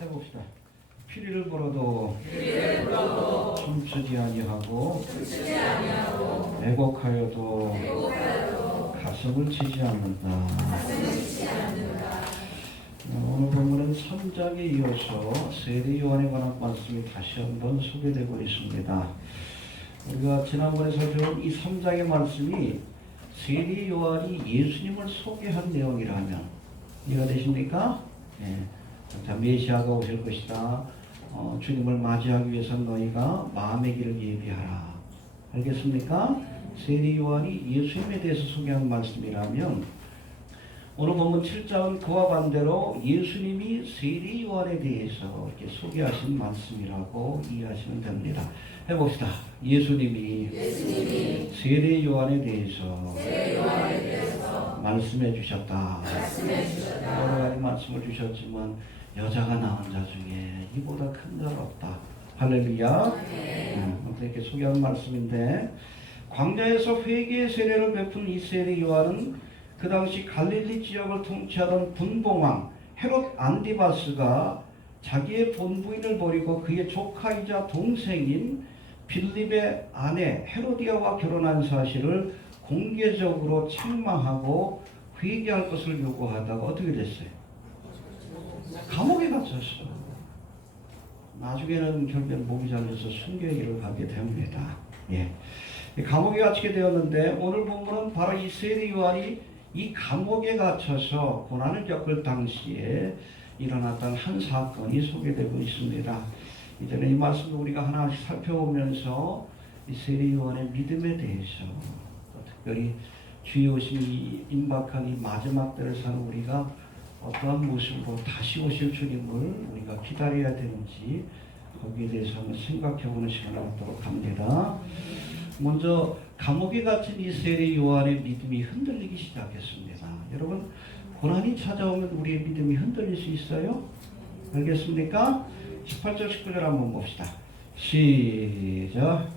해봅시다. 피리를 불어도 춤추지 아니하고 애곡하여도 가슴을 치지 않는다. 오늘 본문은 3장에 이어서 세례 요한에 관한 말씀이 다시 한번 소개되고 있습니다. 우리가 지난번에 살펴본 이 3장의 말씀이 세례 요한이 예수님을 소개한 내용이라면 이해가 되십니까? 네. 자, 메시아가 오실 것이다. 주님을 맞이하기 위해서 너희가 마음의 길을 예비하라. 알겠습니까? 세례 요한이 예수님에 대해서 소개한 말씀이라면 오늘 본문 7장은 그와 반대로 예수님이 세례 요한에 대해서 이렇게 소개하신 말씀이라고 이해하시면 됩니다. 해봅시다. 예수님이 세례 요한에 대해서 말씀해 주셨다. 여러 가지 말씀을 주셨지만 여자가 낳은 자 중에 이보다 큰 자가 없다. 할렐루야. 이렇게 소개하는 말씀인데 광야에서 회개의 세례를 베푼 이 세례 요한은 그 당시 갈릴리 지역을 통치하던 분봉왕 헤롯 안디바스가 자기의 본부인을 버리고 그의 조카이자 동생인 빌립의 아내 헤로디아와 결혼한 사실을 공개적으로 책망하고 회개할 것을 요구하다가 어떻게 됐어요? 감옥에 갇혔어. 나중에는 결국 목이 잘려서 순교의 가게 됩니다. 예. 감옥에 갇히게 되었는데 오늘 본문은 바로 이 세례 요한이 이 감옥에 갇혀서 고난을 겪을 당시에 일어났던 한 사건이 소개되고 있습니다. 이제는 이 말씀을 우리가 하나씩 살펴보면서 이 세례 요한의 믿음에 대해서 특별히 주의 오심이 임박한 이 마지막 때를 사는 우리가 어떠한 모습으로 다시 오실 주님을 우리가 기다려야 되는지 거기에 대해서 한번 생각해보는 시간을 갖도록 합니다. 먼저 감옥에 갇힌 이 세례 요한의 믿음이 흔들리기 시작했습니다. 여러분 고난이 찾아오면 우리의 믿음이 흔들릴 수 있어요? 알겠습니까? 18절 19절 한번 봅시다. 시작.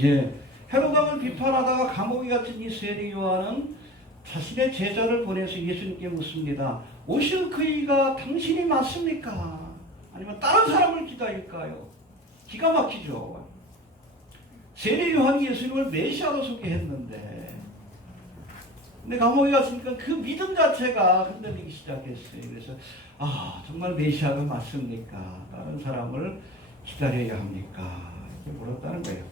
예, 헤롯왕을 비판하다가 감옥에 갇힌 이 세례 요한은 자신의 제자를 보내서 예수님께 묻습니다. 오실 그이가 당신이 맞습니까? 아니면 다른 사람을 기다릴까요? 기가 막히죠. 세례 요한이 예수님을 메시아로 소개했는데 근데 감옥에 갔으니까 그 믿음 자체가 흔들리기 시작했어요. 그래서 정말 메시아가 맞습니까? 다른 사람을 기다려야 합니까? 이렇게 물었다는 거예요.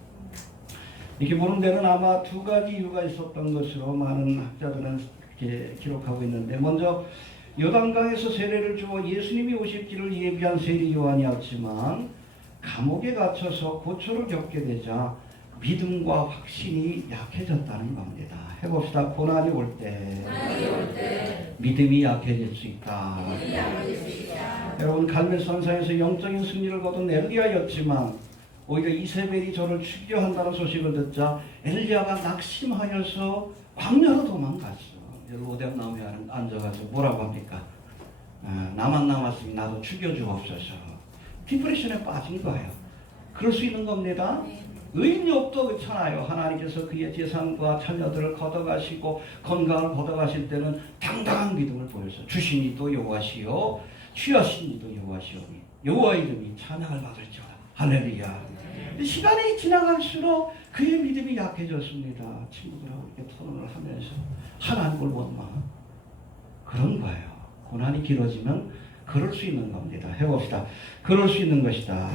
이렇게 보는 데는 아마 두 가지 이유가 있었던 것으로 많은 학자들은 이렇게 기록하고 있는데 먼저 요단강에서 세례를 주어 예수님이 오실 길을 예비한 세례 요한이었지만 감옥에 갇혀서 고초를 겪게 되자 믿음과 확신이 약해졌다는 겁니다. 해봅시다. 고난이 올 때 믿음이 약해질 수 있다. 여러분 갈멜산상에서 영적인 승리를 거둔 엘리야였지만 오히려 이세벨이 저를 죽이려 한다는 소식을 듣자 엘리야가 낙심하여서 광야로 도망갔어. 로뎀 나무에 앉아가지고 뭐라고 합니까? 나만 남았으니 나도 죽여주옵소서. 디프레션에 빠진 거예요. 그럴 수 있는 겁니다. 의인욥도 그렇잖아요. 하나님께서 그의 재산과 자녀들을 걷어가시고 건강을 걷어가실 때는 당당한 믿음을 보여서 주시니도 여호와시요 취하시니도 여호와시오니 여호와 이름이 찬양을 받을지어다. 할렐루야. 시간이 지나갈수록 그의 믿음이 약해졌습니다. 친구들하고 이렇게 토론을 하면서 하나님을 원망 그런 거예요. 고난이 길어지면 그럴 수 있는 겁니다. 해봅시다. 그럴 수 있는 것이다.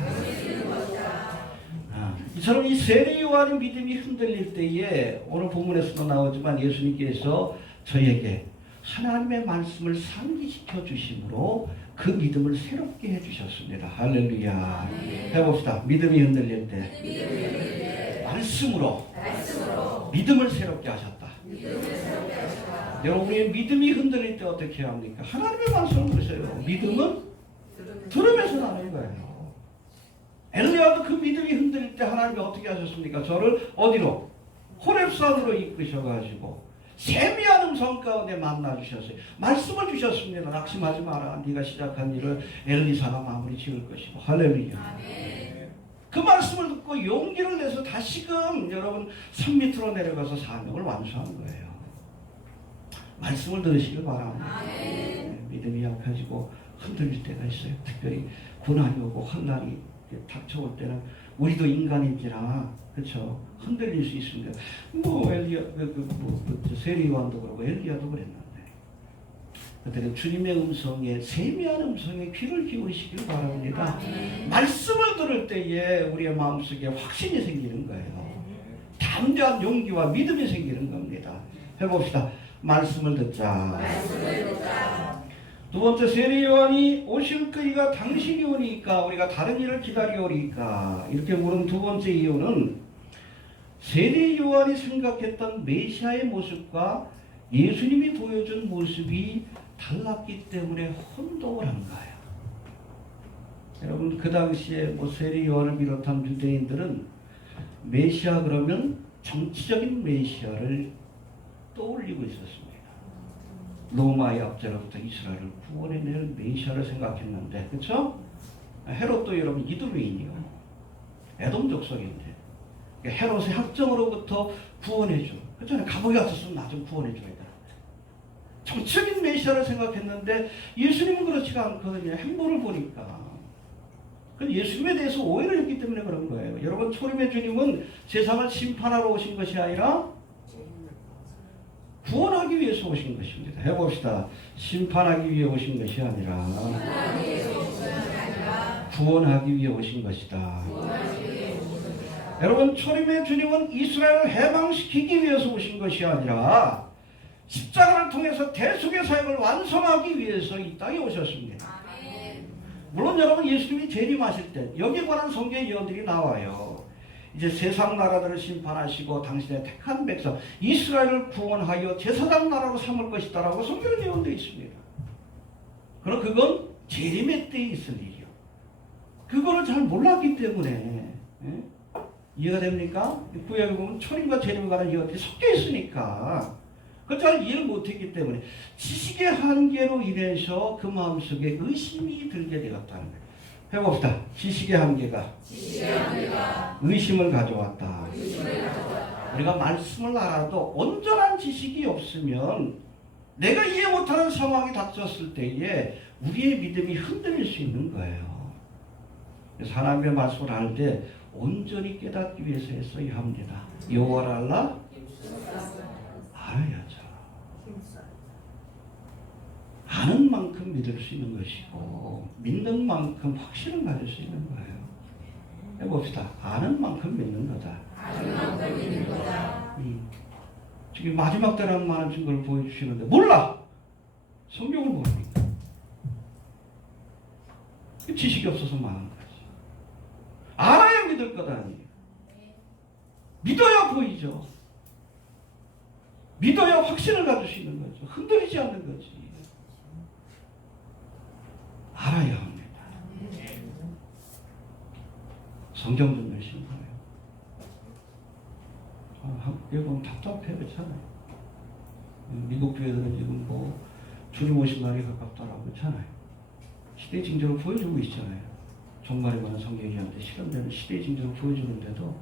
이처럼 이 세례 요한의 믿음이 흔들릴 때에 오늘 본문에서도 나오지만 예수님께서 저에게 하나님의 말씀을 상기시켜 주심으로 그 믿음을 새롭게 해주셨습니다. 할렐루야. 해봅시다. 믿음이 흔들릴 때 말씀으로 믿음을 새롭게 하셨다. 여러분의 믿음이 흔들릴 때 어떻게 합니까? 하나님의 말씀을 들으세요. 믿음은 들으면서 나는 거예요. 엘리야도 그 믿음이 흔들릴 때 하나님이 어떻게 하셨습니까? 저를 어디로? 호렙산으로 이끄셔가지고 세미한 음성 가운데 만나 주셨어요. 말씀을 주셨습니다. 낙심하지 마라. 네가 시작한 일을 엘리사가 마무리 지을 것이고. 할렐루야. 그 말씀을 듣고 용기를 내서 다시금 여러분 산 밑으로 내려가서 사명을 완수한 거예요. 말씀을 들으시길 바랍니다. 믿음이 약해지고 흔들릴 때가 있어요. 특별히 고난이 오고 환난이 닥쳐올 때는 우리도 인간인지라 그렇죠. 흔들릴 수 있습니다. 뭐 엘리야, 세리요한도 그러고 엘리야도 그랬는데 그때는 주님의 음성에 세미한 음성에 귀를 기울이시길 바랍니다. 말씀을 들을 때에 우리의 마음속에 확신이 생기는 거예요. 담대한 용기와 믿음이 생기는 겁니다. 해봅시다. 말씀을 듣자. 두 번째, 세리요한이 오실 그이가 당신이 오니까 우리가 다른 일을 기다려오니까 이렇게 물은 두 번째 이유는 세리요한이 생각했던 메시아의 모습과 예수님이 보여준 모습이 달랐기 때문에 혼동을 한 거예요. 여러분 그 당시에 뭐 세리요한을 비롯한 유대인들은 메시아 그러면 정치적인 메시아를 떠올리고 있었습니다. 로마의 압제로부터 이스라엘을 구원해낼 메시아를 생각했는데, 그렇죠? 헤롯도 여러분 이두메인이요, 에돔 족속인데 헤롯의 학정으로부터 구원해줘. 그렇잖아요. 감옥에 갔었으면 나 좀 구원해줘야 돼. 정치적인 메시아를 생각했는데 예수님은 그렇지가 않거든요. 행보를 보니까. 예수님에 대해서 오해를 했기 때문에 그런 거예요. 여러분 초림의 주님은 세상을 심판하러 오신 것이 아니라 구원하기 위해서 오신 것입니다. 해봅시다. 심판하기 위해 오신 것이 아니라 구원하기 위해 오신 것이다. 여러분 초림의 주님은 이스라엘을 해방시키기 위해서 오신 것이 아니라 십자가를 통해서 대속의 사역을 완성하기 위해서 이 땅에 오셨습니다. 물론 여러분 예수님이 재림하실 때 여기에 관한 성경 예언들이 나와요. 이제 세상 나라들을 심판하시고 당신의 택한 백성 이스라엘을 구원하여 제사장 나라로 삼을 것이다 라고 성경에 예언되어 있습니다. 그럼 그건 재림의 때에 있을 일이요. 그거를 잘 몰랐기 때문에 이해가 됩니까? 구약에 보면 초림과 재림에 관한 예언들이 섞여 있으니까 그걸 잘 이해를 못했기 때문에 지식의 한계로 인해서 그 마음속에 의심이 들게 되었다는 거예요. 해봅시다. 지식의 한계가 의심을 가져왔다. 우리가 말씀을 알아도 온전한 지식이 없으면 내가 이해 못하는 상황이 닥쳤을 때에 우리의 믿음이 흔들릴 수 있는 거예요. 그래서 하나님의 말씀을 알 때 온전히 깨닫기 위해서 했어야 합니다. 여호와를 알라? 알아야죠. 아는 만큼 믿을 수 있는 것이고 믿는 만큼 확신을 가질 수 있는 거예요. 해봅시다. 아는 만큼 믿는 거다. 지금 마지막 때라는 많은 증거를 보여주시는데 몰라! 성경을 모르니까. 지식이 없어서 망한 거지. 알아야 믿을 것 아니에요. 믿어야 보이죠. 믿어야 확신을 가질 수 있는 거죠. 흔들리지 않는 거지. 알아야 합니다. 성경 좀 열심히 봐요. 한국에 보면 답답해 그렇잖아요. 미국 교회들은 지금 뭐 주님 오신 날이 가깝다라고 그렇잖아요. 시대 징조를 보여주고 있잖아요. 종말에 관한 성경이 한테 실현되는 시대 징조를 보여주는데도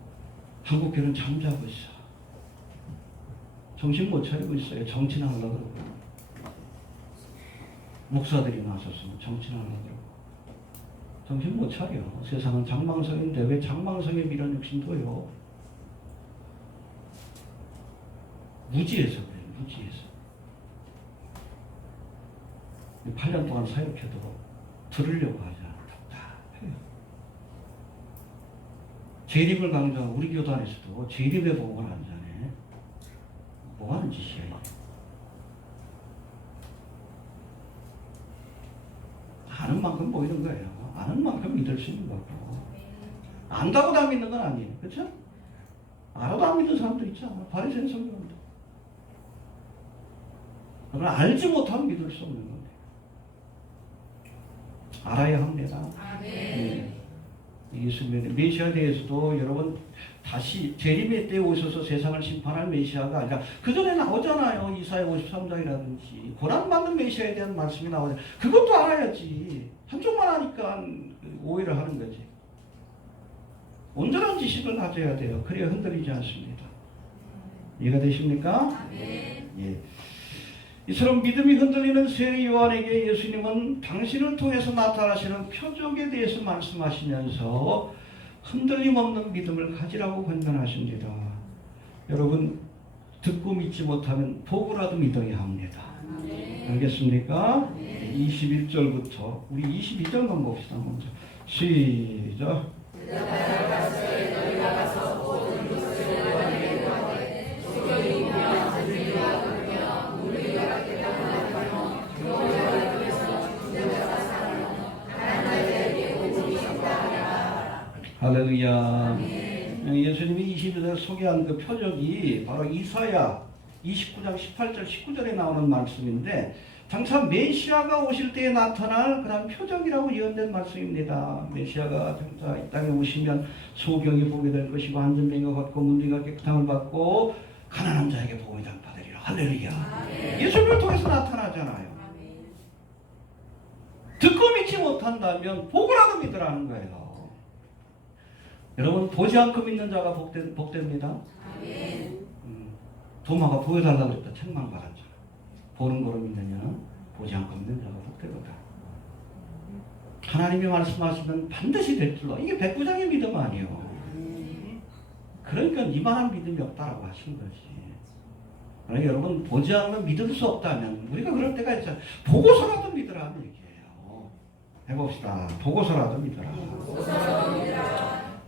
한국 교회는 잠자고 있어. 정신 못 차리고 있어요. 정치하려고 그러고. 목사들이 나섰으면 정치하려고 그러고. 정신 못 차려. 세상은 장망성인데 왜 장망성에 미련 욕심도요? 무지해서 그래요. 무지해서. 8년 동안 사역해도 들으려고 하지 않아. 답답해요. 재림을 강조하고 우리 교도 안에서도 재림의 복음을 안 자네. 뭐 하는 짓이야 이게. 아는 만큼 보이는 거예요. 아는 만큼 믿을 수 있는 거고. 안다고 다 믿는 건 아니에요. 그렇죠? 알아도 안 믿는 사람도 있잖아. 바리새인 성경도. 그러나 알지 못하면 믿을 수 없는 건데. 알아야 합니다. 예수님의 메시아에 대해서도 여러분 다시 재림의 때에 오셔서 세상을 심판할 메시아가 아니라 그 전에 나오잖아요. 이사야 53장이라든지 고난받는 메시아에 대한 말씀이 나오잖아요. 그것도 알아야지. 한쪽만 하니까 오해를 하는 거지. 온전한 지식을 가져야 돼요. 그래야 흔들리지 않습니다. 이해가 되십니까? 예. 이처럼 믿음이 흔들리는 세례 요한에게 예수님은 당신을 통해서 나타나시는 표적에 대해서 말씀하시면서 흔들림 없는 믿음을 가지라고 권면하십니다. 여러분, 듣고 믿지 못하면 보고라도 믿어야 합니다. 알겠습니까? 21절부터 우리 22절만 봅시다. 먼저 시작. 할렐루야. 예수님이 22절 소개한 그 표적이 바로 이사야 29장 18절 19절에 나오는 말씀인데 장차 메시아가 오실 때에 나타날 그런 표적이라고 예언된 말씀입니다. 메시아가 장차 이 땅에 오시면 소경이 보게 될 것이고 안전뱅이가 걷고 문둥이가 깨끗함을 받고 가난한 자에게 복음을 전파되리라. 할렐루야. 예수님을 통해서 나타나잖아요. 듣고 믿지 못한다면 보고라도 믿으라는 거예요. 여러분, 보지 않고 믿는 자가 복됩니다. 도마가 보여달라고 그랬다. 책망 받았잖아. 보는 거로 믿느냐는 보지 않고 믿는 자가 복되거든. 하나님이 말씀하시면 반드시 될 줄로. 이게 백부장의 믿음 아니에요. 그러니까 이만한 믿음이 없다라고 하신 거지. 그러니까 여러분, 보지 않으면 믿을 수 없다면 우리가 그럴 때가 있잖아요. 보고서라도 믿으라는 얘기예요. 해봅시다. 보고서라도 믿으라.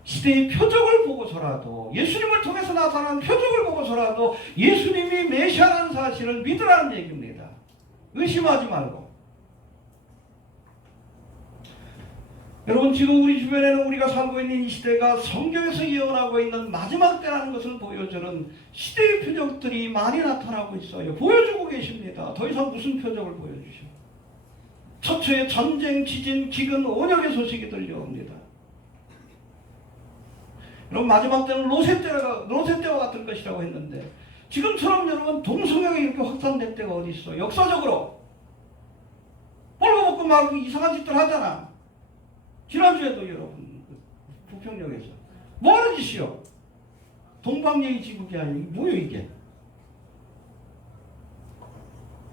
시대의 표적을 보고서라도, 예수님을 통해서 나타나는 표적을 보고서라도 예수님이 메시아라는 사실을 믿으라는 얘기입니다. 의심하지 말고. 여러분, 지금 우리 주변에는 우리가 살고 있는 이 시대가 성경에서 예언하고 있는 마지막 때라는 것을 보여주는 시대의 표적들이 많이 나타나고 있어요. 보여주고 계십니다. 더 이상 무슨 표적을 보여주셔? 처처에 전쟁, 지진, 기근, 온역의 소식이 들려옵니다. 여러분, 마지막 때는 로세 때와 같은 것이라고 했는데 지금처럼 여러분 동성애가 이렇게 확산된 때가 어디 있어? 역사적으로 벌거벗고 막 이상한 짓들 하잖아. 지난주에도 여러분 부평역에서 뭐 하는 짓이요? 동방예의 지국이 아니고 뭐요 이게?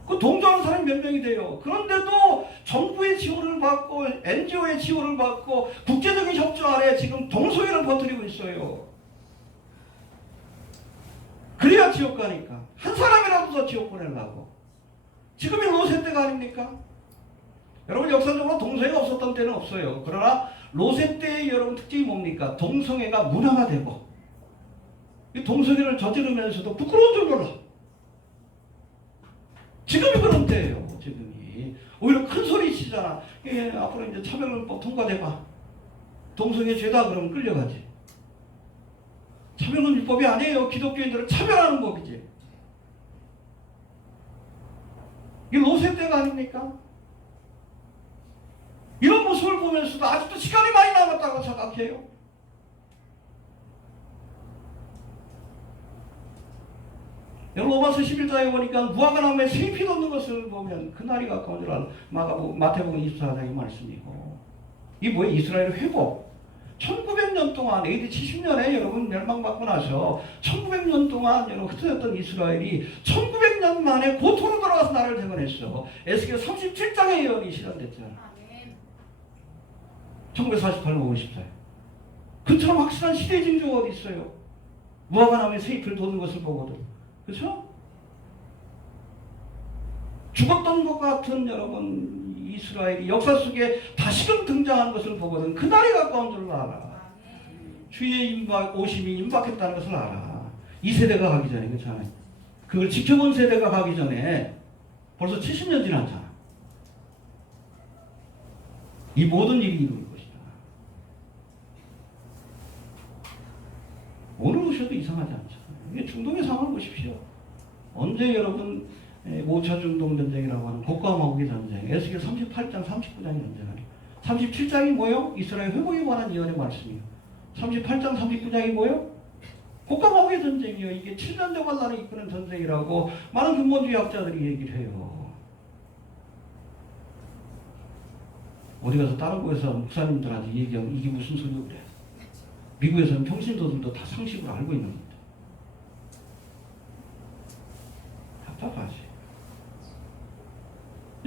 그 동조하는 사람이 몇 명이 돼요. 그런데도 정부의 지원을 받고 NGO의 지원을 받고 국제적인 협조 아래 지금 동성애를 퍼뜨리고 있어요. 그래야 지옥 가니까. 한 사람이라도 더 지옥 보내려고. 지금이 로세 때가 아닙니까? 여러분, 역사적으로 동성애가 없었던 때는 없어요. 그러나 로세 때의 여러분 특징이 뭡니까? 동성애가 문화가 되고 이 동성애를 저지르면서도 부끄러운 줄 몰라. 지금이 그런 때예요. 지금이 오히려 큰 소리 치잖아. 예, 앞으로 이제 차별론법 통과돼봐. 동성애 죄다 그러면 끌려가지. 차별은 율법이 아니에요. 기독교인들을 차별하는 법이지. 이게 로세 때가 아닙니까? 이런 모습을 보면서도 아직도 시간이 많이 남았다고 생각해요. 로마서 11장에 보니까 무화과 나무에 새잎이 돋는 것을 보면 그날이 가까운 줄 알아. 마태복음 24장의 말씀이고. 이게 뭐예요? 이스라엘 회복. 1900년 동안 AD 70년에 여러분 멸망받고 나서 1900년 동안 여러분 흩어졌던 이스라엘이 1900년 만에 고토로 돌아가서 나라를 재건했어. 에스겔 37장의 예언이 실현됐잖아. 1948년 54일. 그처럼 확실한 시대 징조가 어디 있어요? 무화과 나무에 새잎을 돋는 것을 보거든. 그렇죠? 죽었던 것 같은 여러분 이스라엘이 역사 속에 다시금 등장하는 것을 보거든. 그날이 가까운 줄 알아. 주의 오심이 임박했다는 것을 알아. 이 세대가 가기 전에. 그렇잖아요. 그걸 지켜본 세대가 가기 전에 벌써 70년 지났잖아. 이 모든 일이 이루어질 것이다. 오늘 오셔도 이상하지 않죠. 중동의 상황을 보십시오. 언제 여러분 5차 중동 전쟁이라고 하는 고가 마국의 전쟁, 에스겔 38장, 39장의 전쟁을 37장이 뭐요? 이스라엘 회복에 관한 예언의 말씀이요. 38장, 39장이 뭐요? 국가마귀의 전쟁이요. 이게 7년 동안 나를 이끄는 전쟁이라고 많은 근본주의 학자들이 얘기를 해요. 어디 가서 다른 곳에서 목사님들한테 얘기하면 이게 무슨 소리야 그래. 미국에서는 평신도들도 다 상식으로 알고 있는 겁니다. 답답하지.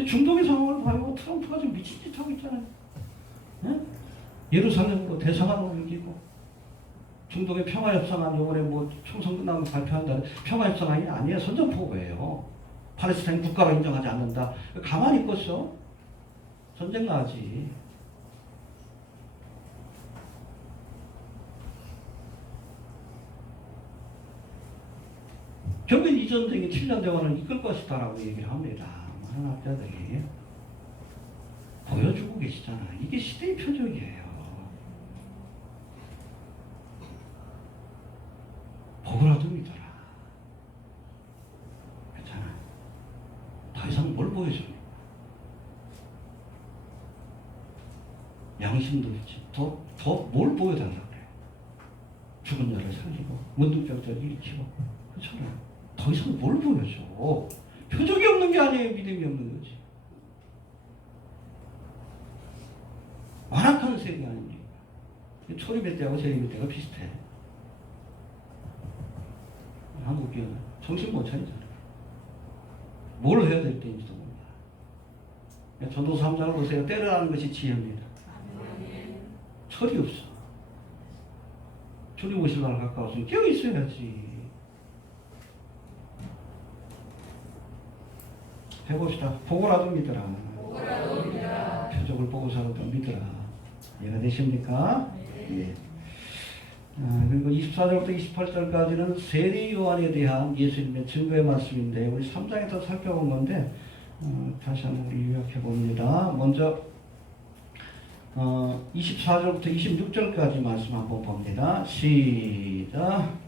중동의 상황을 봐요. 트럼프가 지금 미친 짓 하고 있잖아요. 네? 예루살렘으로 대사관을 옮기고 중동의 평화협상안 요번에 뭐 총선 끝나면 발표한다는 평화협상안이 아니에요. 선전포고예요. 팔레스타인 국가로 인정하지 않는다. 가만히 있겠어? 전쟁 나지. 결국 이 전쟁이 7년 동안을 이끌 것이다라고 얘기를 합니다. 많은 학자들이 보여주고 계시잖아. 이게 시대의 표적이에요. 보고라도 믿어라. 괜찮아. 더 이상 뭘 보여줍니까? 양심도 있지. 더 뭘 보여달라 그래. 죽은 자를 살리고 문둥병자를 일으키고 그렇잖아요. 더 이상 뭘 보여줘. 표적이 없는 게 아니에요. 믿음이 없는 거지. 완악한 세계 아닙니까? 초림의 때하고 재림의 때가 비슷해. 한국교회는 정신 못 차리잖아요. 뭘 해야 될 때인지도 몰라. 전도서 3장을 보세요. 때를 아는 것이 지혜입니다. 철이 없어. 주님 오실 날 가까워서 깨어 있어야지. 해봅시다. 보고라도 믿어라. 표적을 보고서라도 믿어라. 이해가 되십니까? 네. 그리고 24절부터 28절까지는 세례 요한에 대한 예수님의 증거의 말씀인데 우리 3장에서 살펴본 건데 다시 한번 우리 요약해 봅니다. 먼저 24절부터 26절까지 말씀 한번 봅니다. 시작.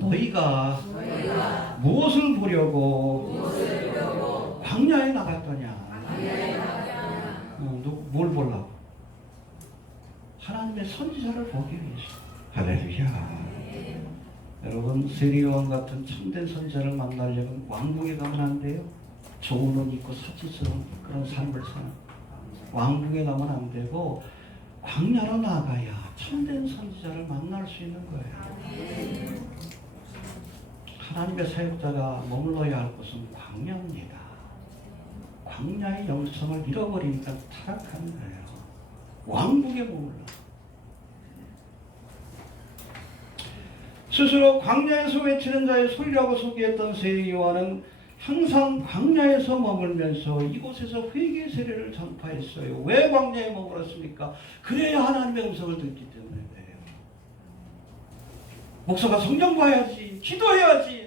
너희가 무엇을 보려고 광야에 나갔더냐? 뭘 보려고? 하나님의 선지자를 보기 위해서. 할렐루야. 여러분 세리요한 같은 참된 선지자를 만나려면 왕궁에 가면 안 돼요. 좋은 옷 입고 사치스러운 그런 삶을 사는 왕궁에 가면 안 되고 광야로 나가야 참된 선지자를 만날 수 있는 거예요. 하나님의 사역자가 머물러야 할 곳은 광야입니다. 광야의 영성을 잃어버리니까 타락하는 거예요. 왕국에 머물러. 스스로 광야에서 외치는 자의 소리라고 소개했던 세례 요한은 항상 광야에서 머물면서 이곳에서 회개의 세례를 전파했어요. 왜 광야에 머물렀습니까? 그래야 하나님의 음성을 듣기 때문에 그래요. 목사가 성경 봐야지, 기도해야지.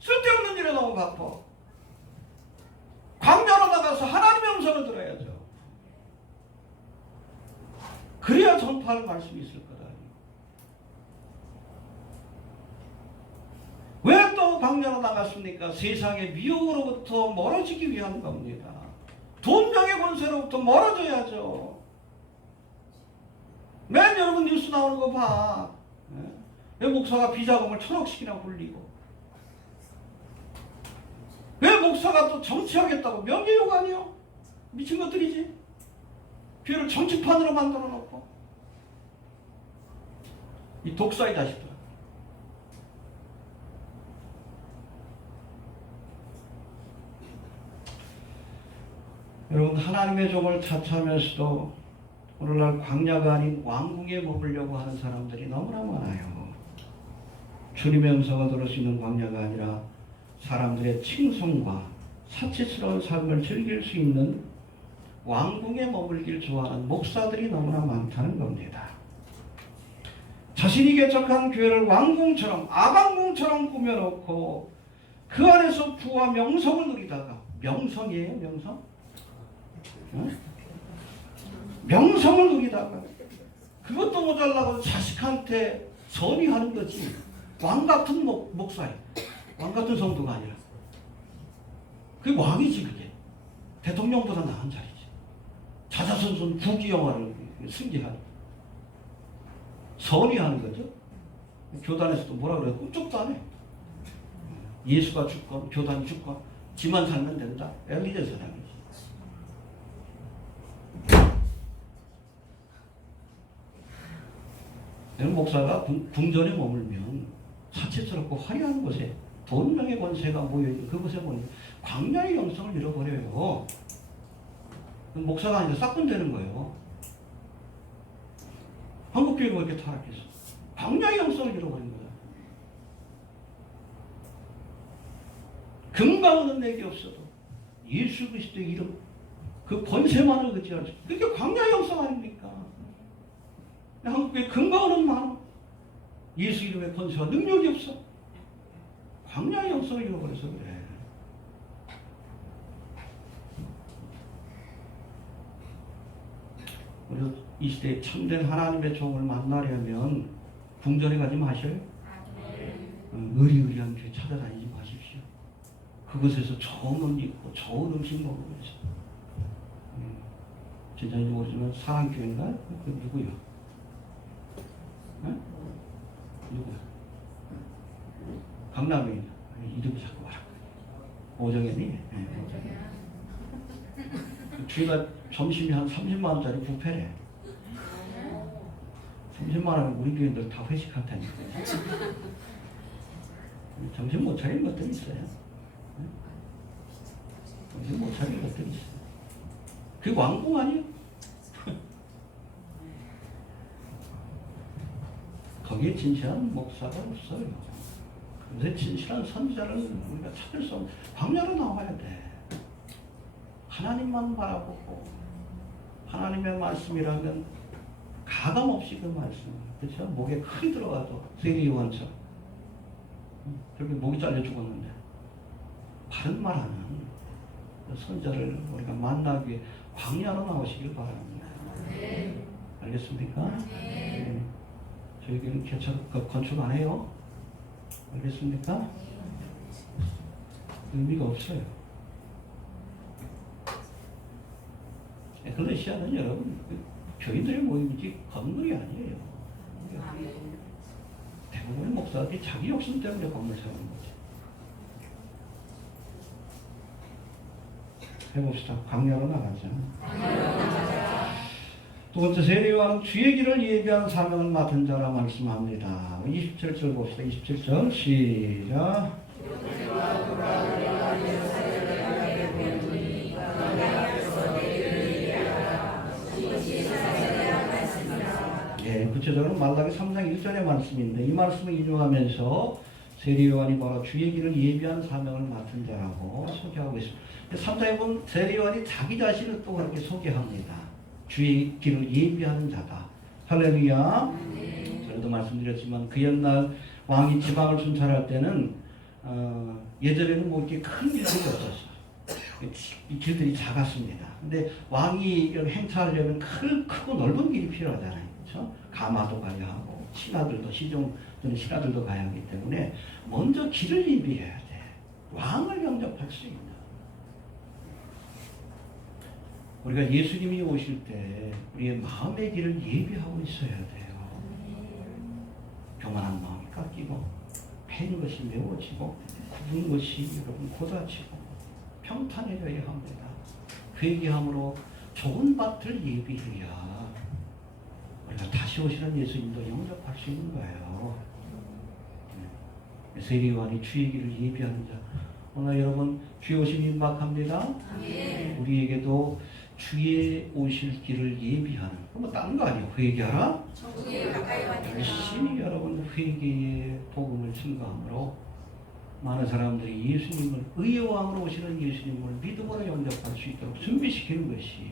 쓸데없는 일에 너무 바빠. 광야로 나가서 하나님의 음성을 들어야죠. 그래야 전파할 말씀이 있을 거다. 왜 또 광야로 나갔습니까? 세상의 미혹으로부터 멀어지기 위한 겁니다. 돈, 명예, 권세로부터 멀어져야죠. 맨 여러분 뉴스 나오는 거 봐. 왜 목사가 비자금을 1,000억씩이나 굴리고 왜 목사가 또 정치하겠다고 명예욕 아니요? 미친 것들이지. 교회를 정치판으로 만들어 놓고 이 독사의 자식들. 여러분 하나님의 종을 자처하면서도 오늘날 광야가 아닌 왕궁에 머물려고 하는 사람들이 너무나 많아요. 주님의 음성을 들을 수 있는 광야가 아니라 사람들의 칭송과 사치스러운 삶을 즐길 수 있는 왕궁에 머물길 좋아하는 목사들이 너무나 많다는 겁니다. 자신이 개척한 교회를 왕궁처럼 아방궁처럼 꾸며놓고 그 안에서 부와 명성을 누리다가 명성이에요, 명성? 응? 명성을 누리다가 그것도 모자라고 자식한테 선의하는 거지. 왕같은 목사예요. 왕같은 성도가 아니라. 그게 왕이지 그게. 대통령보다 나은 자리지. 자자손손 국기영화를 승계하는 선의하는 거죠. 교단에서도 뭐라 그래요? 꿈쩍도 안 해. 예수가 죽건 교단이 죽건 지만 살면 된다. 엘리제 사장이지. 목사가 궁전에 머물면 사치스럽고 화려한 곳에 돈 명의 권세가 모여있는 그곳에 모이면 광야의 영성을 잃어버려요. 목사가 아니라 싹군 되는 거예요. 한국교회가 이렇게 타락해서 광야의 영성을 잃어버린 거야. 금과 은은 내게 없어도 예수 그리스도의 이름 그 권세만을 의지할 수. 그게 광야의 영성 아닙니까? 한국교회 금과 은은 많아. 예수 이름의 권세와 능력이 없어. 광야의 영성을 잃어버려서 그래. 우리 이 시대에 참된 하나님의 종을 만나려면 궁전에 가지 마셔요. 의리의리한 교회 찾아다니지 마십시오. 그곳에서 좋은 옷 입고 좋은 음식 먹으면서 진짜 모르지만 사랑교회인가? 그 누구요? 응? 누구야? 강남에 이름이 자꾸 말하고 오정현이? 네. 주위가 점심이 한 30만 원짜리 뷔페래. 30만 원은 우리 교인들 다 회식할 테니까. 정신 못 차린 것들이 있어요. 정신 못 차린 것들이 있어요. 그게 왕궁 아니에요? 거기에 진실한 목사가 없어요. 근데 진실한 선지자를 우리가 찾을 수 없는 광야로 나와야 돼. 하나님만 바라보고 하나님의 말씀이라면 가감없이 그 말씀, 그렇죠? 목에 칼이 들어가도 세리요한처럼 그렇게 목이 잘려 죽었는데 바른 말하는 선자를 우리가 만나기 위해 광야로 나오시길 바랍니다. 알겠습니까? 저희에게는 개척 건축 안 해요. 알겠습니까? 의미가 없어요. 에클레시아는 여러분 교인들의 모임이지 건물이 아니에요. 대부분의 목사들이 자기 욕심 때문에 건물 세우는 거지. 해봅시다. 광야로 나가자. 두 번째, 세례요한은 주의 길을 예비한 사명을 맡은 자라 말씀합니다. 27절 봅시다. 27절 시작. 구체적으로 말라기 3장 1절의 말씀인데 이 말씀을 인용하면서 세례요한이 바로 주의 길을 예비한 사명을 맡은 자라고 소개하고 있습니다. 3장에 보면 세례요한이 자기 자신을 또 그렇게 소개합니다. 주의 길을 예비하는 자다. 할렐루야. 저도 말씀드렸지만 그 옛날 왕이 지방을 순찰할 때는 예전에는 뭐 이렇게 큰 길들이 없었어요. 이 길들이 작았습니다. 근데 왕이 이런 행차하려면 크고 넓은 길이 필요하잖아요. 그렇죠? 가마도 가야 하고 신하들도 시종들은 신하들도 가야 하기 때문에 먼저 길을 예비해야 돼. 왕을 영접할 수 있는. 우리가 예수님이 오실 때 우리의 마음의 길을 예비하고 있어야 돼요. 교만한 마음이 깎이고 패인 것이 메워지고 굽은 것이 여러분 고다치고 평탄해져야 합니다. 회개함으로 좋은 밭을 예비해야 우리가 다시 오시는 예수님도 영접할 수 있는 거예요. 세례요한이 주의 길을 예비하는 자. 오늘 여러분 주의 오심 임박합니다. 우리에게도 주의 오실 길을 예비하는 뭐 다른 거 아니에요. 회개하라. 열심히 여러분 회개의 복음을 증거함으로 많은 사람들이 예수님을 의의 왕으로 오시는 예수님을 믿음으로 영접할 수 있도록 준비시키는 것이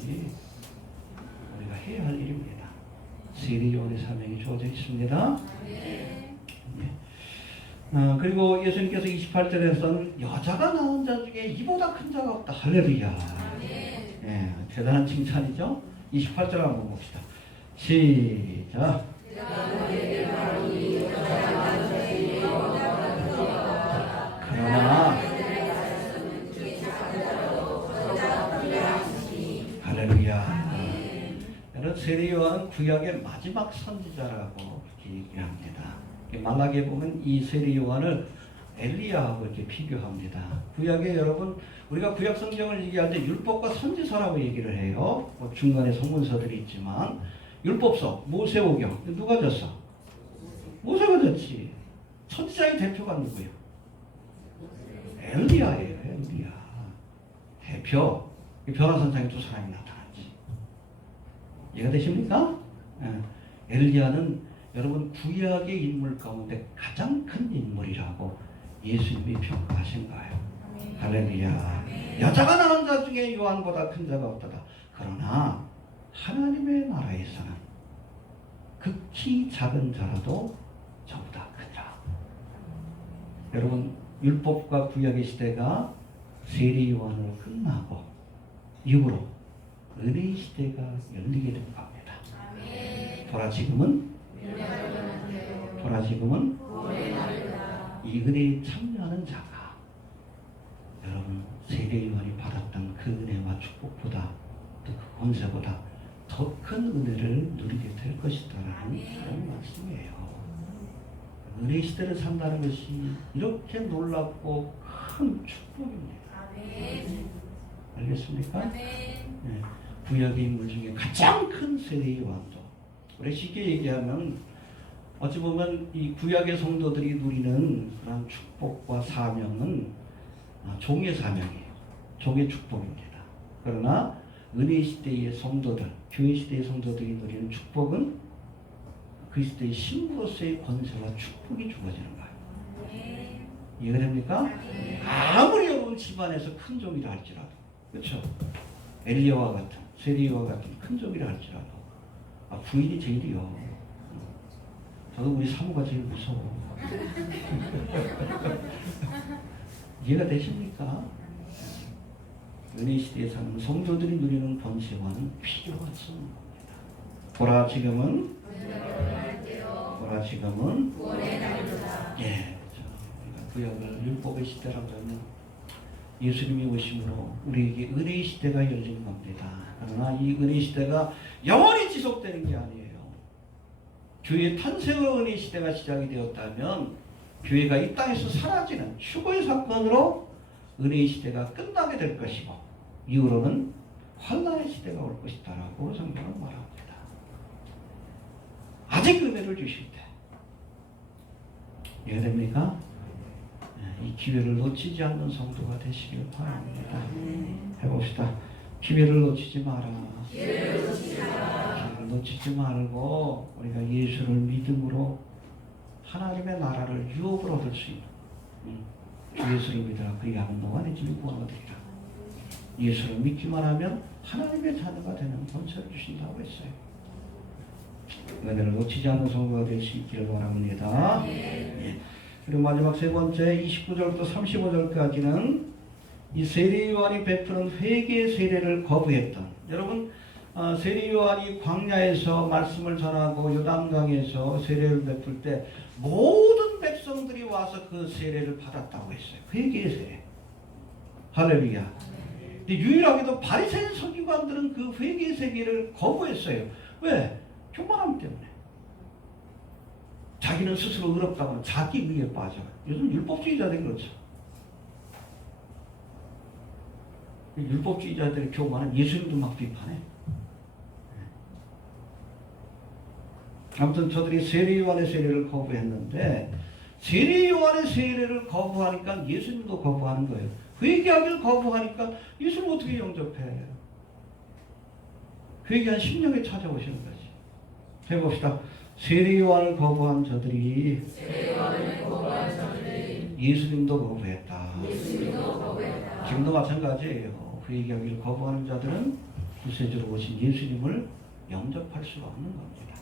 우리가 해야 할 일입니다. 세례요한의 사명이 주어져 있습니다. 그리고 예수님께서 28절에서는 여자가 낳은 자 중에 이보다 큰 자가 없다. 할렐루야. 대단한 칭찬이죠. 28절 한번 봅시다. 시작. 그러나 할렐루야. 여러분 세례요한은 구약의 마지막 선지자라고 얘기합니다. 말라기에 보면 이 세례요한을 엘리야하고 이렇게 비교합니다. 구약에 여러분 우리가 구약 성경을 얘기할 때 율법과 선지서라고 얘기를 해요. 중간에 성문서들이 있지만 율법서, 모세오경 누가 졌어? 모세가 졌지. 선지자의 대표가 누구예요? 엘리야예요. 엘리야 대표. 변화선상에 두 사람이 나타났지. 이해가 되십니까? 엘리야는 여러분 구약의 인물 가운데 가장 큰 인물이라고 예수님이 평가하신 거예요. 할렐루야. 여자가 낳은 자 중에 요한보다 큰 자가 없다다. 그러나 하나님의 나라에서는 극히 작은 자라도 저보다 크니라. 여러분 율법과 구약의 시대가 세례 요한으로 끝나고 이후로 은혜의 시대가 열리게 된 겁니다. 보라 지금은 이 은혜에 참여하는 자가 여러분 세례 요한이 받았던 그 은혜와 축복보다 또 그 권세보다 더 큰 은혜를 누리게 될 것이다라는 그런 말씀이에요. 은혜의 시대를 산다는 것이 이렇게 놀랍고 큰 축복입니다. 알겠습니까? 구약의 인물 중에 가장 큰 세례 요한도 우리 쉽게 얘기하면 어찌 보면 이 구약의 성도들이 누리는 그런 축복과 사명은 종의 사명이에요. 종의 축복입니다. 그러나 은혜 시대의 성도들, 교회 시대의 성도들이 누리는 축복은 그리스도의 신부로서의 권세와 축복이 주어지는 거예요. 이해가 됩니까? 아무리 여러분 집안에서 큰 종이라 할지라도, 그렇죠? 엘리야와 같은, 세리야와 같은 큰 종이라 할지라도 부인이 제일이요. 저도 우리 사모가 제일 무서워. 이해가 되십니까? 은혜 시대에 사는 성도들이 누리는 권세와는 필요가 없습니다. 보라 지금은 구약을 율법의 시대라고 하면 예수님이 오심으로 우리에게 은혜의 시대가 열린 겁니다. 그러나 이 은혜의 시대가 영원히 지속되는 게 아니에요. 교회의 탄생의 은혜의 시대가 시작이 되었다면 교회가 이 땅에서 사라지는 휴거의 사건으로 은혜의 시대가 끝나게 될 것이고 이후로는 환난의 시대가 올 것이다라고 성경은 말합니다. 아직 은혜를 주실 때 이해됩니까? 이 기회를 놓치지 않는 성도가 되시길 바랍니다. 해봅시다. 기회를 놓치지 마라. 기회를 놓치지 말고 우리가 예수를 믿음으로 하나님의 나라를 유업으로 얻을 수 있는 주 예수를 믿으라. 그리하면 너와 내 집이 구원을 얻으리라. 예수를 믿기만 하면 하나님의 자녀가 되는 권세를 주신다고 했어요. 은혜를 놓치지 않는 성도가 될 수 있기를 바랍니다. 그리고 마지막 세 번째 29절부터 35절까지는 이 세례 요한이 베푸는 회개 세례를 거부했던 여러분 세례 요한이 광야에서 말씀을 전하고 요단강에서 세례를 베풀 때 모든 백성들이 와서 그 세례를 받았다고 했어요. 회개의 세례. 할렐루야. 근데 유일하게도 바리새인 서기관들은 그 회개의 세례를 거부했어요. 왜? 교만함 때문에. 자기는 스스로 의롭다고 하면 자기 의에 빠져. 요즘 율법주의자들이 그렇죠. 율법주의자들의 교만은 예수님도 막 비판해. 아무튼 저들이 세례 요한의 세례를 거부했는데 세례 요한의 세례를 거부하니까 예수님도 거부하는 거예요. 회개하기를 거부하니까 예수님 어떻게 영접해? 회개한 심령에 찾아오시는 거지. 해봅시다. 세례 요한을 거부한 저들이 예수님도 거부했다. 지금도 마찬가지예요. 회개하기를 거부하는 자들은 구세주로 오신 예수님을 영접할 수가 없는 겁니다.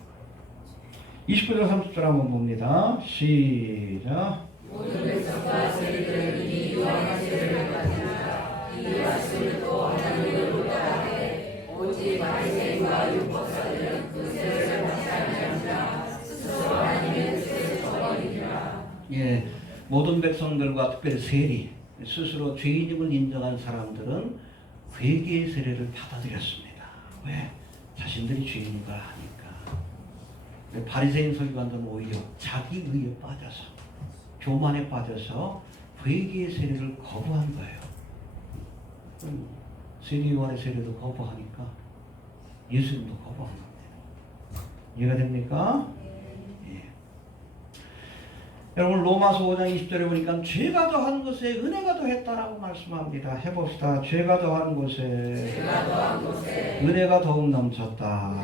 29절 30절 한번 봅니다. 시작. 모든 백성과 세리들은 이 요한의 세례를 받으니까 이 말씀을 또 하나님을 따라하되 오직 바리새인과 율법사들은 그 세례를 받지 아니하니라 스스로 하나님의 뜻을 저버리니라. 예, 모든 백성들과 특별히 세리, 스스로 죄인임을 인정한 사람들은 회개의 세례를 받아들였습니다. 왜? 자신들이 죄인인 걸 아니까. 바리새인 서기관들은 오히려 자기 의에 빠져서, 교만에 빠져서 회개의 세례를 거부한 거예요. 세리 요한의 세례도 거부하니까 예수님도 거부한 겁니다. 이해가 됩니까? 예. 여러분 로마서 5장 20절에 보니까 죄가 더한 것에 은혜가 더했다라고 말씀합니다. 해봅시다. 죄가 더한 곳에 은혜가 더욱 넘쳤다.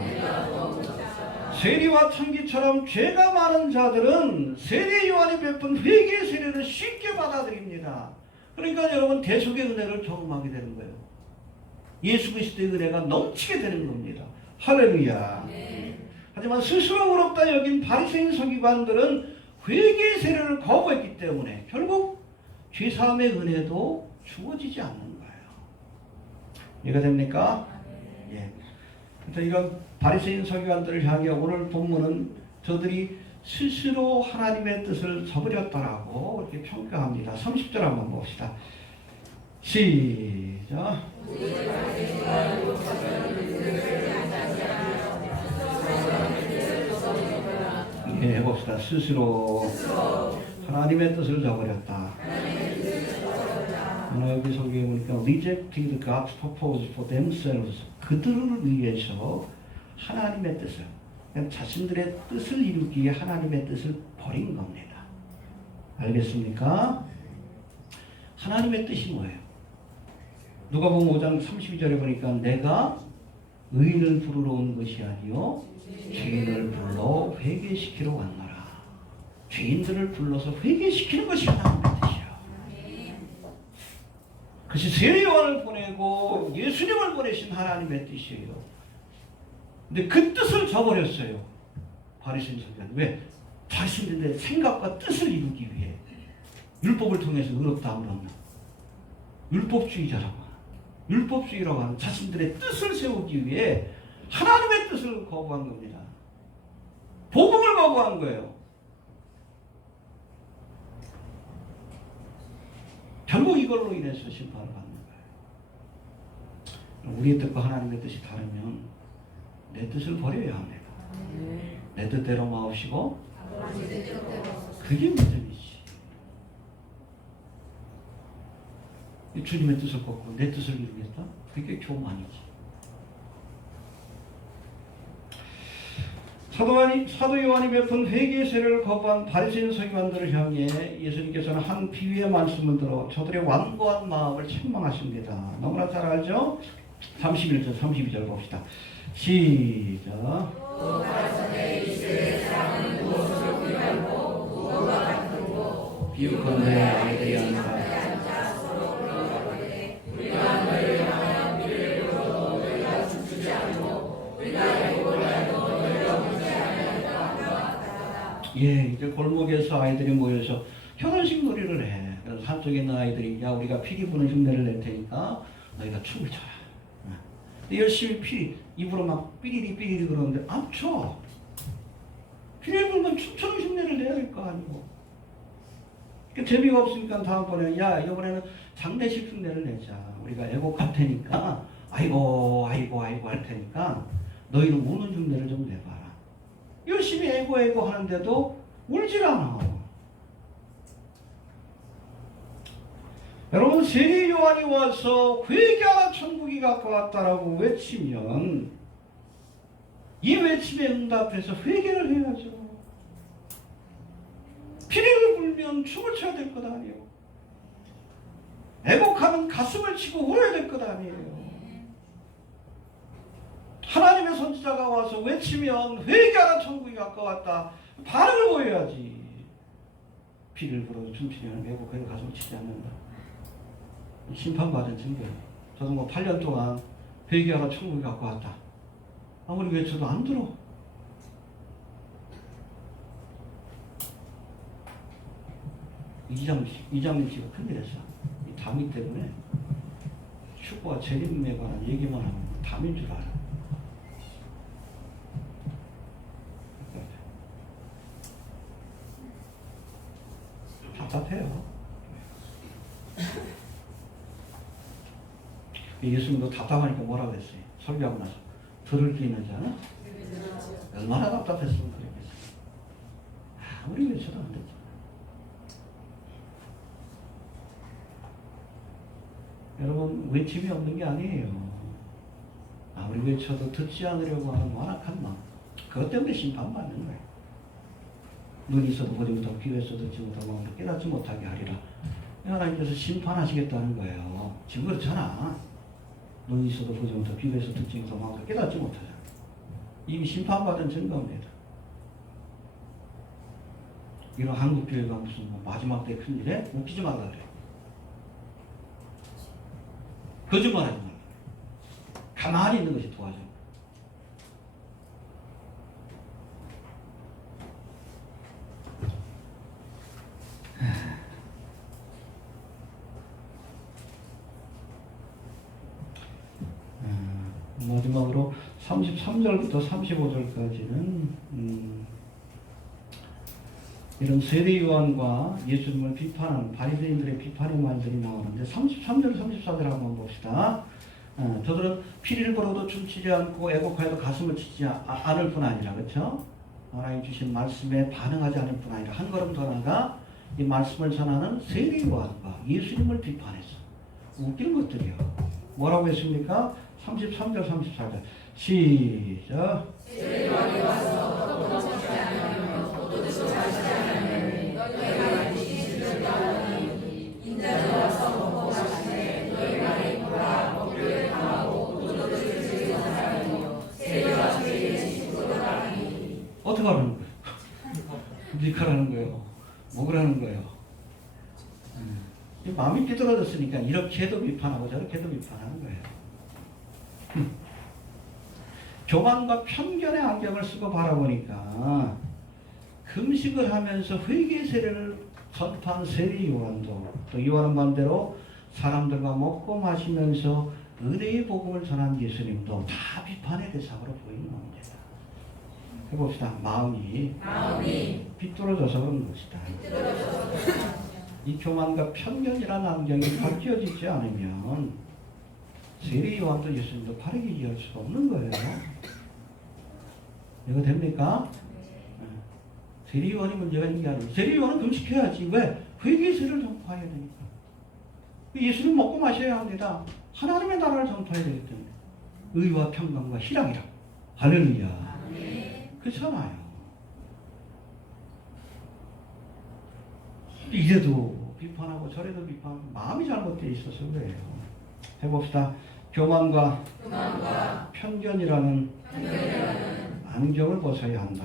세리와 창기처럼 죄가 많은 자들은 세리 요한이 베푼 회개의 세례를 쉽게 받아들입니다. 그러니까 여러분 대속의 은혜를 경험하게 되는 거예요. 예수 그리스도의 은혜가 넘치게 되는 겁니다. 할렐루야. 하지만 스스로 의롭다 여긴 바리새인 서기관들은 회개의 세례를 거부했기 때문에 결국 죄사함의 은혜도 주어지지 않는 거예요. 이해가 됩니까? 예. 그래서 이런 바리새인 서기관들을 향해 오늘 본문은 저들이 스스로 하나님의 뜻을 저버렸다라고 이렇게 평가합니다. 30절 한번 봅시다. 시작. 예, 해봅시다. 스스로 하나님의 뜻을 저버렸다. 여기 속에 보니까 rejected God's purpose for themselves. 그들을 위해서 하나님의 뜻을, 자신들의 뜻을 이루기 위해 하나님의 뜻을 버린 겁니다. 알겠습니까? 하나님의 뜻이 뭐예요? 누가복음 5장 32절에 보니까 내가 의인을 부르러 온 것이 아니요 죄인을 불러 회개시키러 왔노라. 죄인들을 불러서 회개시키는 것이 하나님의 뜻이에요. 그것이 세례 요한을 보내고 예수님을 보내신 하나님의 뜻이에요. 근데 그 뜻을 저버렸어요. 바리새인 서기관. 왜? 자신들의 생각과 뜻을 이루기 위해 율법을 통해서 의롭다 하면 율법주의자라고 하는, 율법주의라고 하는 자신들의 뜻을 세우기 위해 하나님의 뜻을 거부한 겁니다. 복음을 거부한 거예요. 결국 이걸로 인해서 심판을 받는 거예요. 우리의 뜻과 하나님의 뜻이 다르면 내 뜻을 버려야 합니다. 내 뜻대로 마옵시고 그게 믿음이지. 주님의 뜻을 꺾고 내 뜻을 이루겠다? 그게 교만이지. 사도 요한이 베푼 회개의 세례를 거부한 바리새인 서기관들을 향해 예수님께서는 한 비유의 말씀을 들어 저들의 완고한 마음을 책망하십니다. 너무나 잘 알죠? 31절 32절 봅시다. 시작. 또 가라사대 이 세대 사람은 무엇으로 비유하고 무엇과 같으고 비유컨대 아이들이 한다. 우리가 너희를 향하여 미를 물어도 너희가 춤추지 않고 우리가 애고를 하여도 너희가 울지 아니하였다. 예, 이제 골목에서 아이들이 모여서 결혼식 놀이를 해. 그래서 한쪽에 있는 아이들이 야 우리가 피리 부는 흉내를 낼 테니까 너희가 춤을 춰라. 열심히 피리 입으로 막 삐리리 삐리리 그러는데 안 춰. 피리 불면 춤추는 흉내를 내야 될 거 아니고. 재미가 없으니까 다음번에 야 이번에는 장례식 흉내를 내자. 우리가 애곡할 테니까 아이고 할 테니까 너희는 우는 흉내를 좀 내봐라. 열심히 애고 하는데도 울질 않아. 여러분 세례 요한이 와서 회개하라 천국이 가까웠다라고 외치면 이 외침에 응답해서 회개를 해야죠. 피리를 불면 춤을 춰야 될 것 아니에요. 애곡하면 가슴을 치고 울어야 될 것 아니에요. 하나님의 선지자가 와서 외치면 회개하라 천국이 가까웠다. 반응을 보여야지. 피를 불어도 춤추지 않으면 애국하여 가슴을 치지 않는다. 심판받은 증거예요. 저도 뭐 8년 동안 회개하러 천국에 갖고 왔다. 아무리 외쳐도 안 들어. 이장님 씨가 큰일했어. 이 담임 때문에 축구와 재림에 관한 얘기만 하면 담인 줄 알아. 답답해요. 예수님도 답답하니까 뭐라고 했어요? 설교하고 나서 들을 게 있는지 아나? 얼마나 답답했으면 그랬겠어요. 아무리 외쳐도 안 됐죠. 여러분, 외침이 없는 게 아니에요. 아무리 외쳐도 듣지 않으려고 하는 완악한 마음, 그것 때문에 심판받는 거예요. 눈이 있어도 보지 못하고 귀가 있어도 듣지 못하고 마음으로 깨닫지 못하게 하리라. 하나님께서 심판하시겠다는 거예요. 지금 그렇잖아. 눈이 있어도 보지 못하고 귀가 있어도 듣지 못하고 마음으로 깨닫지 못하잖아. 이미 심판받은 증거입니다. 이런 한국교회가 무슨 뭐 마지막 때 큰일에 웃기지 말라 그래. 거짓말하지 말라. 가만히 있는 것이 도와줘. 마지막으로 33절부터 35절까지는 이런 세례요한과 예수님을 비판하는 바리새인들의 비판의 말들이 나오는데 33절, 34절 한번 봅시다. 저들은 피를 벌어도 춤추지 않고 애곡하여도 가슴을 치지 않을 뿐 아니라, 그렇죠? 하나님 주신 말씀에 반응하지 않을 뿐 아니라 한 걸음 더 나아가 이 말씀을 전하는 세례요한과 예수님을 비판했어. 웃기는 것들이요. 뭐라고 했습니까? 33절, 34절. 시작. 세례요한이 와서 도망치지 않으며 포도주도 마시지 않으면 너희가 뒤지시를 따르니 인자는 와서 먹고 마시되 너희가 입으라 먹기를 당하고 포도주를 즐기는 사람이요 세례와 죄의 지식으로 따르니. 어떻게 하라는 거예요? 니카라는 거예요. 먹으라는 거예요. 마음이 삐뚤어졌으니까 이렇게도 비판하고 저렇게도 비판하는 거예요. 교만과 편견의 안경을 쓰고 바라보니까 금식을 하면서 회개 세례를 전파한 세례 요한도, 또 요한은 반대로 사람들과 먹고 마시면서 은혜의 복음을 전한 예수님도 다 비판의 대상으로 보이는 겁니다. 해봅시다. 마음이 삐뚤어져서 그런 것이다. 이 교만과 편견이라는 안경이 벗겨지지 않으면 세례 요한도 예수님도 바르게 이해할 수가 없는 거예요. 이거 됩니까? 세례 요한이 문제가 있는 게 아니에요. 세례 요한은 금식해야지. 왜? 회개세를 전파해야 되니까. 예수님 먹고 마셔야 합니다. 하나님의 나라를 전파해야 되기 때문에. 의와 평강과 희락이라. 할렐루야. 그렇잖아요. 이래도 비판하고 저래도 비판하고 마음이 잘못되어 있어서 그래요. 해봅시다. 교만과 편견이라는 안경을 벗어야 한다.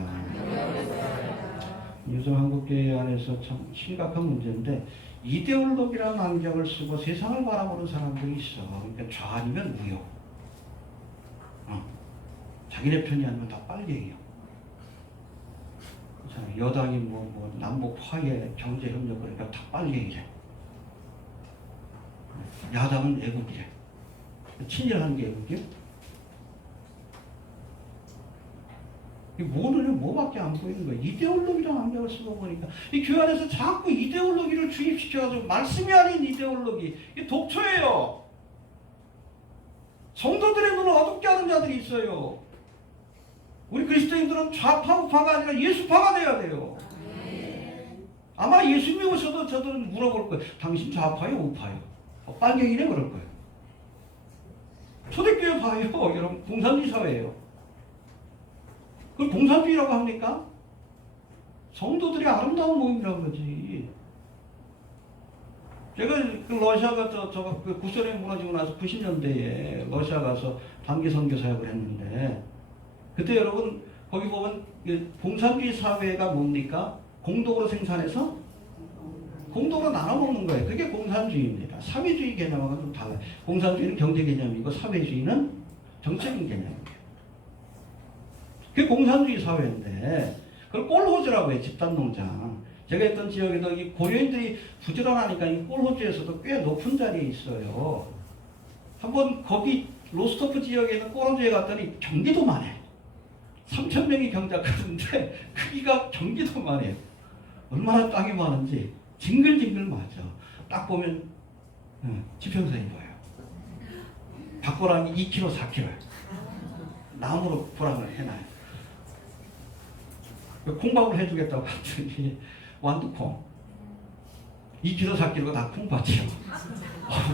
요즘 한국교회 안에서 참 심각한 문제인데 이데올로기라는 안경을 쓰고 세상을 바라보는 사람들이 있어. 그러니까 좌아니면 우요. 자기네 편이 아니면 다 빨갱이요. 여당이 뭐 남북 화해 경제 협력 그러니까 다 빨갱이래. 야당은 애국이래. 친일하는 게 애국이요? 이게 뭐밖에 안 보이는 거야. 이데올로기라는 안경을 쓰고 보니까 이 교회 안에서 자꾸 이데올로기를 주입시켜가지고 말씀이 아닌 이데올로기, 이게 독초예요. 성도들의 눈을 어둡게 하는 자들이 있어요. 우리 그리스도인들은 좌파 우파가 아니라 예수파가 돼야 돼요. 아마 예수님이 오셔도 저들은 물어볼 거예요. 당신 좌파요 우파요? 빨갱이네 그럴 거예요. 초대교회 봐요. 여러분 공산주의 사회예요. 그걸 공산주의라고 합니까? 성도들이 아름다운 모임이라고 그러지. 제가 그 러시아가 그 구소련이 무너지고 나서 90년대에 러시아 가서 단기 선교 사역을 했는데 그때 여러분 거기 보면 공산주의 사회가 뭡니까? 공동으로 생산해서 공동으로 나눠 먹는 거예요. 그게 공산주의입니다. 사회주의 개념하고는 좀 달라요. 공산주의는 경제 개념이고 사회주의는 정책인 개념이에요. 그게 공산주의 사회인데 그걸 꼴호주라고 해요. 집단농장. 제가 있던 지역에도 이 고려인들이 부지런하니까 이 꼴호주에서도 꽤 높은 자리에 있어요. 한번 거기 로스토프 지역에 있는 꼴호주에 갔더니 경기도만 해. 3,000명이 경작하는데 크기가 경기도만 해요. 얼마나 땅이 많은지 징글징글 맞아. 딱 보면 지평선이 보여요. 밭고랑이 2km, 4km. 나무로 고랑을 해놔요. 콩밥을 해주겠다고 했더니 완두콩 2kg 4kg가 다 콩밭이요.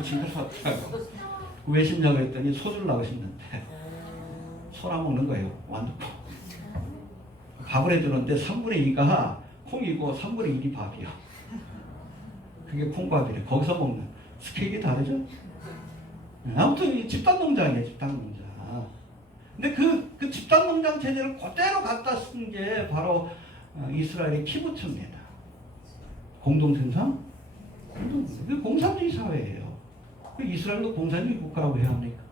진짜 좋다고. 왜 심냐고 했더니 소주를 나고 싶는데 소나 먹는 거예요. 완두콩. 밥을 해주는데 3분의 2가 콩이고 3분의 1이 밥이요. 그게 콩밥이래. 거기서 먹는 스케일이 다르죠? 아무튼 집단농장이에요. 집단농장. 근데 그 집단농장 체제를 그대로 갖다 쓴 게 바로 이스라엘의 키부츠입니다. 공동생산? 그 공산주의 사회예요. 이스라엘도 공산주의 국가라고 해야 합니까?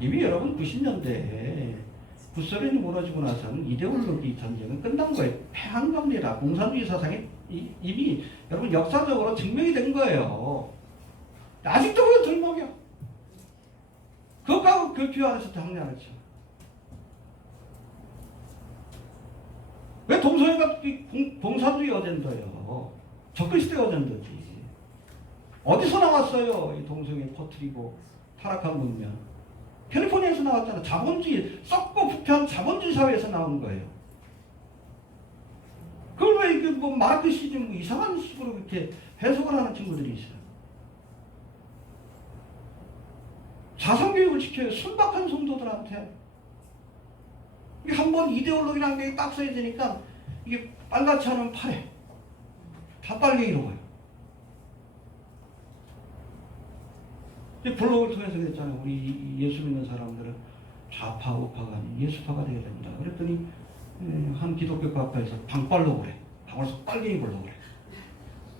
이미 여러분 90년대에 구소련이 무너지고 나서는 이데올로기 전쟁은 끝난 거예요. 패한 겁니다. 공산주의 사상이 이미 여러분 역사적으로 증명이 된 거예요. 아직도 그거 들먹여. 그것하고 교회 안에서 당연하죠. 왜 동성애가 공산주의 어젠더예요? 적그리스도의 어젠더지. 어디서 나왔어요? 이 동성애 퍼뜨리고 타락한 문명. 캘리포니아에서 나왔잖아. 자본주의, 썩고 부패한 자본주의 사회에서 나온 거예요. 그걸 왜 이게 뭐 마르크시즘 뭐 이상한 식으로 이렇게 해석을 하는 친구들이 있어요. 자성교육을 시켜요. 순박한 성도들한테. 이게 한번 이데올로기라는 게 딱 써야 되니까 이게 빨갛지 않으면 파래. 다 빨갱이로 보여. 블로그를 통해서 그랬잖아요. 우리 예수 믿는 사람들은 좌파, 우파가 아닌 예수파가 되어야 된다. 그랬더니 한 기독교 카페에서 방빨로 그래. 방울에서 빨갱이 보려고 그래.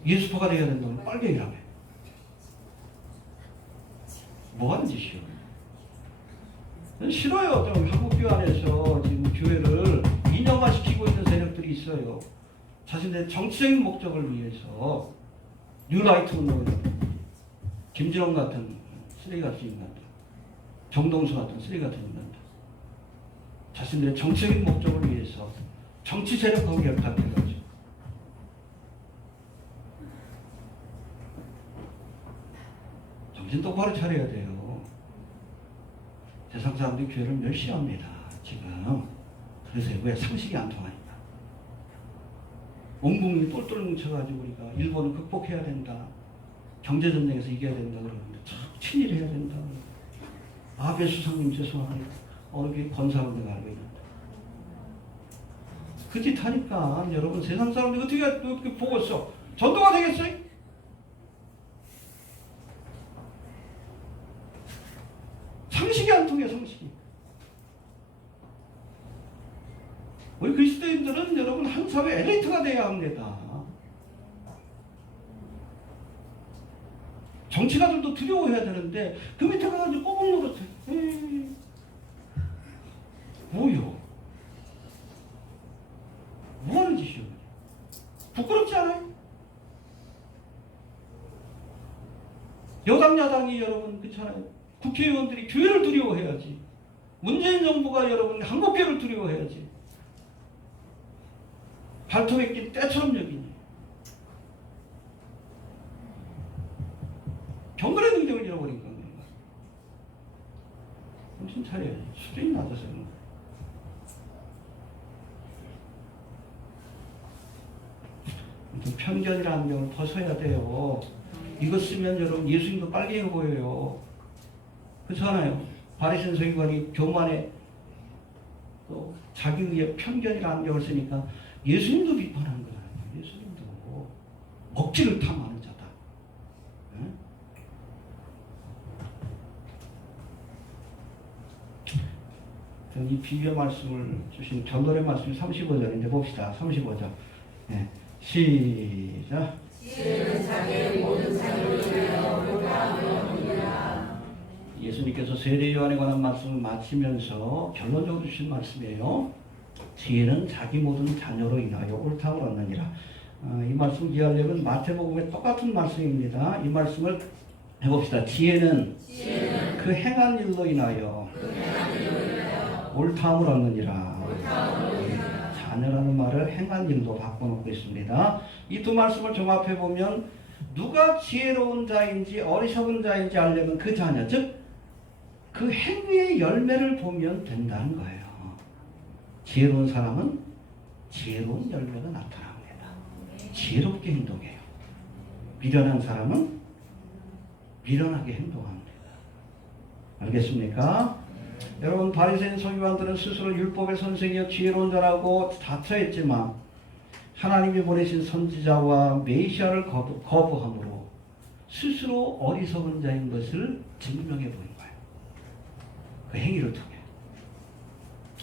예수파가 되어야 된다면 빨갱이라고 해. 뭐 하는 짓이요? 싫어요. 한국교회 안에서 지금 교회를 인형화시키고 있는 세력들이 있어요. 자신의 정치적인 목적을 위해서 뉴라이트 운동을 김진원 같은 쓰레기같은 인간들, 정동수 같은 쓰레기같은 인간들, 자신들의 정치적인 목적을 위해서 정치 세력하고 결탁해가지고 정신 똑바로 차려야 돼요. 세상 사람들이 교회를 멸시합니다. 지금. 그래서 왜 상식이 안 통하니까. 온 국민이 똘똘 뭉쳐가지고 우리가 일본을 극복해야 된다. 경제전쟁에서 이겨야 된다 그러는데 참 친일해야 된다. 아베 수상님 죄송합니다. 어느 게 권사하고 내가 알고 있는데. 그 짓 하니까 여러분 세상 사람들이 어떻게 보고 있어? 전도가 되겠어요? 상식이 안 통해, 상식이. 우리 그리스도인들은 여러분 한 사회 엘리트가 돼야 합니다. 정치가들도 두려워해야 되는데 그 밑에 가가지고 꼬북 노릇해. 뭐요? 뭐하는 짓이요? 부끄럽지 않아요? 여당 야당이 여러분 그렇잖아요. 국회의원들이 교회를 두려워해야지. 문재인 정부가 여러분 한국교회를 두려워해야지. 발톱에 낀 때처럼 여기니. 경건의 능력을 잃어버린 겁니다. 정신 차려야지. 수준이 낮아서요. 편견이라는 안경을 벗어야 돼요. 이거 쓰면 여러분 예수님도 빨갱이 보여요. 그렇잖아요. 바리새인 서기관이 교만에 또 자기의 편견이라는 안경을 쓰니까 예수님도 비판하는 거예요. 예수님도 억지를 탐하는 자다. 이 비교 말씀을 주신 전도의 말씀이 35절인데 봅시다. 35절. 네. 시작. 지혜는 자기의 모든 자녀로 인하여 옳다함을 얻느니라. 예수님께서 세례 요한에 관한 말씀을 마치면서 결론적으로 주신 말씀이에요. 지혜는 자기 모든 자녀로 인하여 옳다함을 얻느니라. 이 말씀 기하려면 마태복음의 똑같은 말씀입니다. 이 말씀을 해봅시다. 지혜는 그 행한 일로 인하여 옳다함을 얻느니라. 자녀라는 말을 행한 일로 바꿔놓고 있습니다. 이 두 말씀을 종합해 보면 누가 지혜로운 자인지 어리석은 자인지 알려면 그 자녀, 즉 그 행위의 열매를 보면 된다는 거예요. 지혜로운 사람은 지혜로운 열매가 나타납니다. 지혜롭게 행동해요. 미련한 사람은 미련하게 행동합니다. 알겠습니까? 여러분, 바리새인 서기관들은 스스로 율법의 선생이여 지혜로운 자라고 자처했지만 하나님이 보내신 선지자와 메시아를 거부함으로 스스로 어리석은 자인 것을 증명해 보인 거예요. 그 행위를 통해.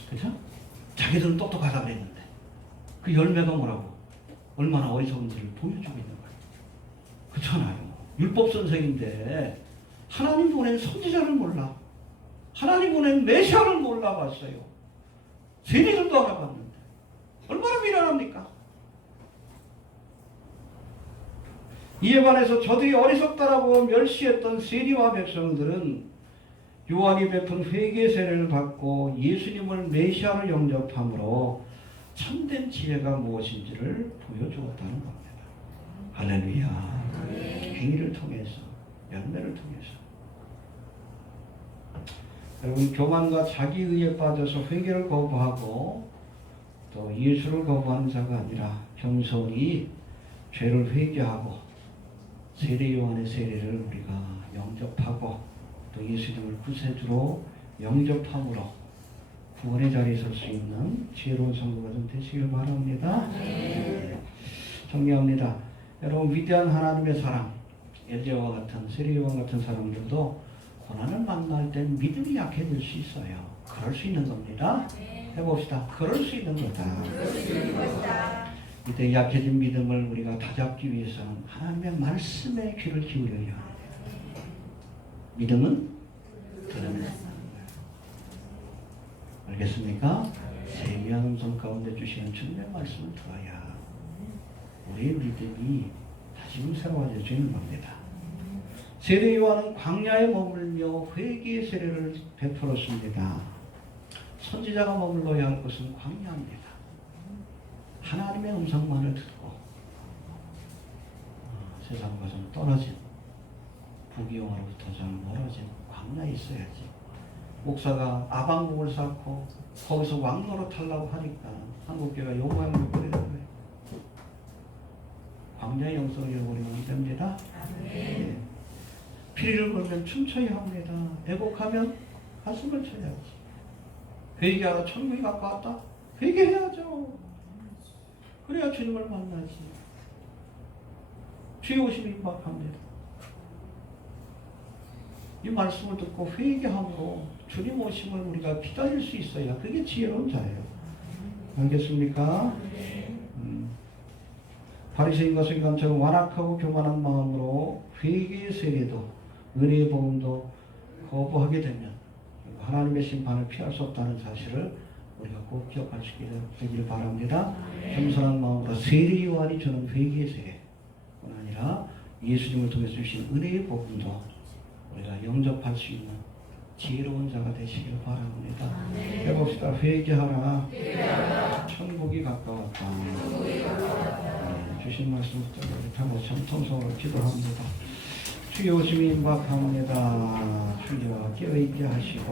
그렇죠? 자기들은 똑똑하다고 그랬는데 그 열매가 뭐라고? 얼마나 어리석은지를 보여주고 있는 거예요. 그렇잖아요. 율법 선생인데 하나님 보낸 선지자를 몰라. 하나님 보낸 메시아를 몰라봤어요. 세례들도 안 해봤는데 얼마나 미련합니까? 이에 반해서 저들이 어리석다라고 멸시했던 세리와 백성들은 요한이 베푼 회개 세례를 받고 예수님을 메시아를 영접함으로 참된 지혜가 무엇인지를 보여주었다는 겁니다. 할렐루야. 행위를 통해서, 열매를 통해서. 여러분, 교만과 자기의에 빠져서 회개를 거부하고 또 예수를 거부하는 자가 아니라 겸손히 죄를 회개하고 세례 요한의 세례를 우리가 영접하고 또 예수님을 구세주로 영접함으로 구원의 자리에 설 수 있는 지혜로운 성도가 좀 되시길 바랍니다. 네. 정리합니다. 여러분, 위대한 하나님의 사랑, 엘리야와 같은 세례 요한 같은 사람들도 고난을 만날 땐 믿음이 약해질 수 있어요. 그럴 수 있는 겁니다. 해봅시다. 그럴 수 있는 거다. 이때 약해진 믿음을 우리가 다잡기 위해서는 하나님의 말씀에 귀를 기울여야 합니다. 믿음은 들으는 거예요. 알겠습니까? 세미한 음성 가운데 주시는 주님의 말씀을 들어야 우리의 믿음이 다시금 새로워지는 겁니다. 세례 요한은 광야에 머물며 회개의 세례를 베풀었습니다. 선지자가 머물러야 할 것은 광야입니다. 하나님의 음성만을 듣고 세상과 좀 떨어진 부귀영화로부터 좀 멀어진 광야에 있어야지. 목사가 아방국을 쌓고 거기서 왕노릇 하려고 하니까 한국교회가 요구하는 게 버리는 거예요. 광야의 영성을 잃어버리면 안 됩니다. 네. 피리를 걸면 춤춰야 합니다. 애곡하면 가슴을 쳐야지. 회개하라, 천국이 가까웠다. 회개해야죠. 그래야 주님을 만나지. 주의 오심이 임박합니다. 이 말씀을 듣고 회개함으로 주님 오심을 우리가 기다릴 수 있어야 그게 지혜로운 자예요. 알겠습니까? 바리새인과 서기관처럼 완악하고 교만한 마음으로 회개의 세례도 은혜의 복음도 거부하게 되면 하나님의 심판을 피할 수 없다는 사실을 우리가 꼭 기억할 수 있기를 바랍니다. 겸손한 마음으로 세례 요한이 주는 회개의 세례뿐 아니라 예수님을 통해서 주신 은혜의 복음도 우리가 영접할 수 있는 지혜로운 자가 되시길 바랍니다. 해봅시다. 회개하라. 천국이 가까웠다. 주신 말씀 듣고 전통성으로 기도합니다. 주여 오심이 임박합니다. 주여 깨어있게 하시고